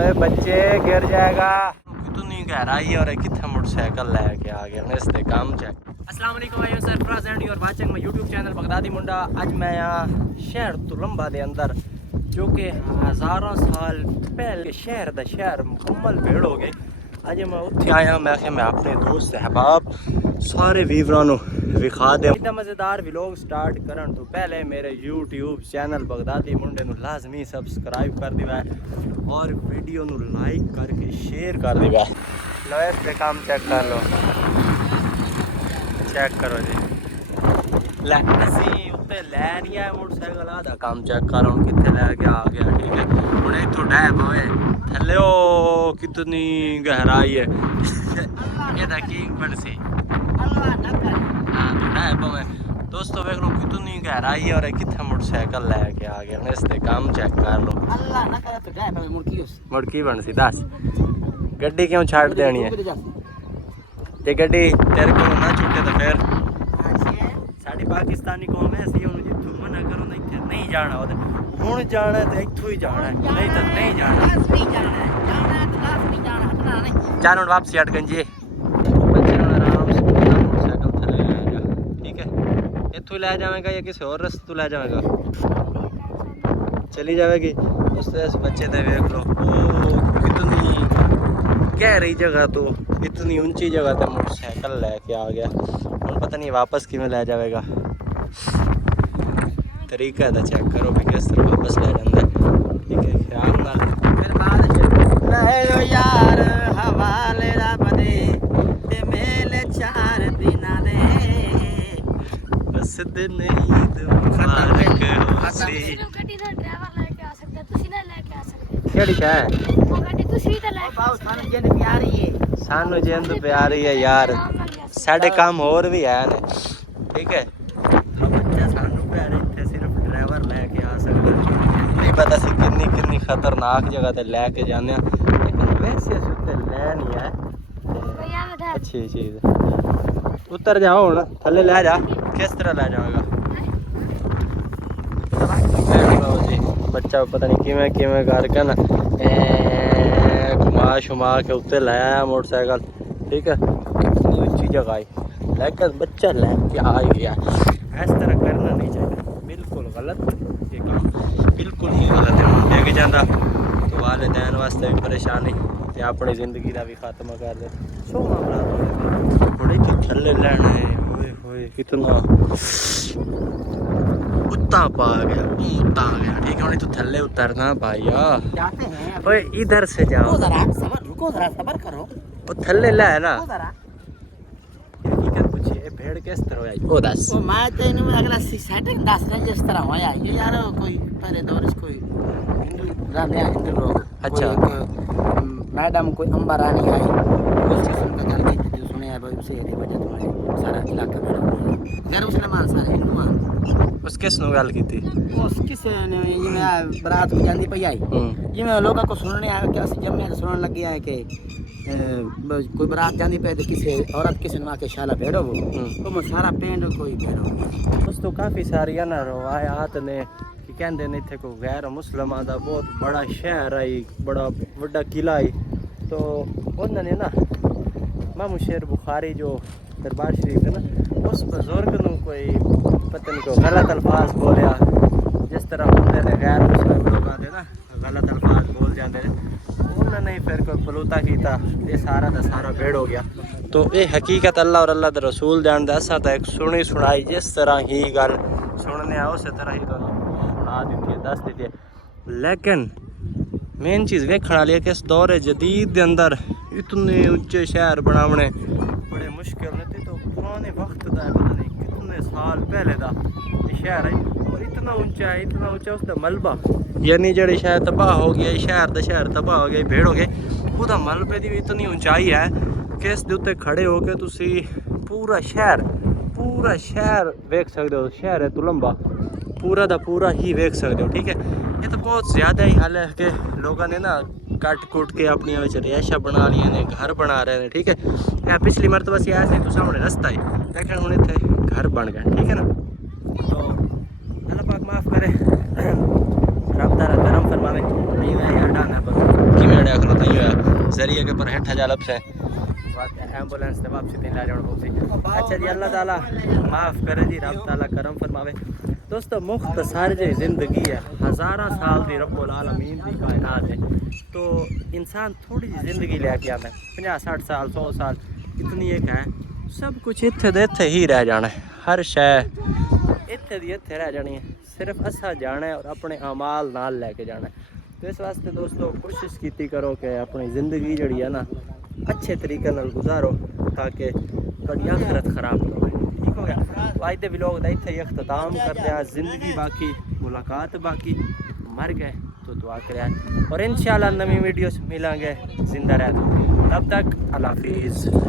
ओए बच्चे गिर जाएगा। कितनी गहराई है और कितना मोटरसाइकिल लेके आ गया इससे काम चेक। अस्सलाम वालेकुम भाइयों, Sarfaraz and you're watching my YouTube channel Baghdadi Munda. आज मैं यहाँ शहर तुलंबा के अंदर जो कि हज़ारों साल पहले शहर दा शहर मुकम्मल भेड़ हो गए। अज मैं उत्थे आया, मैं अपने दोस्त सहबाब सारे वीवरां विखा दे। इतना मज़ेदार व्लॉग स्टार्ट करने तो पहले मेरे यूट्यूब चैनल बगदादी मुंडे नू लाजमी सब्सक्राइब कर दिवा और वीडियो नू लाइक करके शेयर कर दिवा। लो इससे काम चेक कर लो, चेक करो जी। असी उत्ते लै नहीं आए मोटरसाइकिल आधा काम चेक करो कितने लैके आ गया। ठीक है हूँ इतों डैब होए थले कितनी गहराई है ये की बनसी दोस्तों देख लो कितनी गहराई है और कितना मोटरसाइकिल लेके आ गया इससे काम चेक कर लो। अल्लाह ना करे तो डैब मुड़की बनसी दस गड्डी क्यों छाड़ देनी है ते गड्डी तेरे को ना छूटे तो फिर साड़ी पाकिस्तानी कौम है सी हुन जिथों मना करो ना इत्थे नहीं जाना हुन जाना ते इत्थों ही जाना नहीं तो नहीं जाना चल हुन वापसी अटगंजे बच्चे आराम से मोटरसाइकिल थले ले जा। ठीक है इत्थों ले जाएगा या किसी और रास्ते तो ले जाएगा चली जाएगी उससे इस बच्चे ने देख लो कितनी गहरी जगह तो इतनी ऊंची जगह पे मोटरसाइकिल लेके आ गया और पता नहीं वापस किमें ले जाएगा। तरीका है चेक करो भी किस तरह वापस ले जाता है। ठीक है ख्याल ना मेरे बाद यार हवाले रब दे ते मेले 4 दिना दे बस दिन ईद मुबारक होसी केड़ी है सानू जिंद प्यारी है यार साढ़े काम और भी है ने। ठीक है बच्चा सानू प्यारे इतने सिर्फ ड्राइवर लेके आ सकते नहीं पता सी किन्नी खतरनाक जगह ते लेके जाने लेकिन वैसे सुते ले नहीं है अच्छी चीज। उतर जाओ हुन थले ले जा किस तरह ले जाएगा जी बच्चा पता नहीं किमें किमें करके ना घुमा के उत्ते लाया मोटरसाइकिल। ठीक है कितनी ऊंची जगह आई लेकिन बच्चा लेके आ गया। इस तरह करना नहीं चाहिए, बिल्कुल गलत ये काम बिल्कुल ही गलत है। लेके जाता तो वालिदैन वास्ते भी परेशानी ते अपनी जिंदगी का भी खात्मा कर दे। सो मामला थोड़े कि थल्ले लेना है होए कितना उत्ता पा गया उत्ता आ गया। ठीक है उन्हें तो थल्ले उतरना भैया जाते हैं ओए इधर से जाओ जरा सबर रुको जरा सबर करो वो थल्ले ला है ना हकीकत पूछिए भेड़ किस तरह आई ओ दस ओ मैं तो इन्हें अगला सेटिंग दस रहा जिस तरह होया ये यार कोई पहले दौर इस कोई हिंदू राने हिंदू लोग अच्छा मैडम कोई अंबारानी आई उस किस्म का गल की जो सुने है भाई उसे एक वजह तुम्हारे सारा इलाका में घर उसने मान सारे हिंदू मान उस किस ने गल की थी उस किस ने ये मैं बरात को जांदी पई आई ये मैं लोगों को सुनने आया क्या जब मैं सुनने लग गया है कि कोई बरात जानी पे तो किसी औरत किसी ने के शाला भेड़ो वो तो मैं सारा पेंड कोई भेड़ो दोस्तों काफ़ी सारी ना रवायात ने कि कहते ने इतने को गैर मुसलमान का बहुत बड़ा शहर आई बड़ा बड़ा किला आई तो उन्होंने ना इमाम शेर बुखारी जो दरबार शरीफ है ना उस बुजुर्ग को कोई पता नहीं को गलत अल्फाज बोलिया जिस तरह होंगे ने गैर मुस्लिम लोग आते ना गलत अल्फाज बोल जाते उन्होंने फिर कोई पलूता किया ये सारा का सारा भेड़ हो गया। तो ये हकीकत अल्लाह और अल्लाह के रसूल जानता असा तो एक सुनी सुनाई जिस तरह ही गल सुनने आओ उस तरह ही तो सुना दी है दस दी है। लेकिन मेन चीज़ वेखण वाली है कि इस दौर जदीद के अंदर इतने उच्चे शहर बनाने बड़े मुश्किल ने तो पुराने वक्त का पता नहीं कितने साल पहले का शहर है और इतना ऊंचा उसका मलबा यानी जड़ी शहर तबाह हो गया शहर तबाह हो गया भेड़ हो गए वह मलबे की भी इतनी ऊंचाई है कि इस उत्ते खड़े हो के तुसी पूरा शहर वेख सकते हो। शहर है तुलंबा पूरा का पूरा ही वेख सकते हो। ठीक है ये तो बहुत ज़्यादा ही हाल है कि लोगों ने ना कट कुट के अपनी रिहायशा बना लिया ने घर बना रहे हैं। ठीक है पिछली मरतबा से आया तो सामने रास्ता है लेकिन हूँ इतने घर बन गए। ठीक है ना तो अल्लाह पाक माफ़ करे रब तारा करम फरमावे नहीं मैं यार डालना पर कि मैं देख लो नहीं होया जरिए के पर हेठा जा लब से एम्बुलेंस से वापसी दिन ला जाना पहुंची। अच्छा जी, अल्लाह ताला माफ़ करे जी, रब ताला करम फरमावे। दोस्तों मुख्तसर जो ज़िंदगी है, हज़ारा साल दी रब्बुल आलमीन दी कायनात है, तो इंसान थोड़ी जी ज़िंदगी लेके आना है 50-60 साल 100 साल इतनी एक है। सब कुछ इत्थे दे इत्थे ही रह जाना है, हर शय इत्थे दी इत्थे रह जानी है, सिर्फ असा जाना है और अपने अमाल नाल लेके जाना है। तो इस वास्ते दोस्तों कोशिश कीती करो कि अपनी ज़िंदगी जड़ी है ना अच्छे तरीके नाल गुजारो ताकि थोड़ी आखिरत खराब ना हो। ठीक हो गया? तो आज दे व्लॉग दा इत्थे ही अख्ताम करते हैं। ज़िंदगी बाकी, मुलाकात बाकी, मर गए तो दुआ करें और इंशाल्लाह नवी वीडियो मिलेंगे जिंदा रह। तब तक अल्लाह हाफिज़।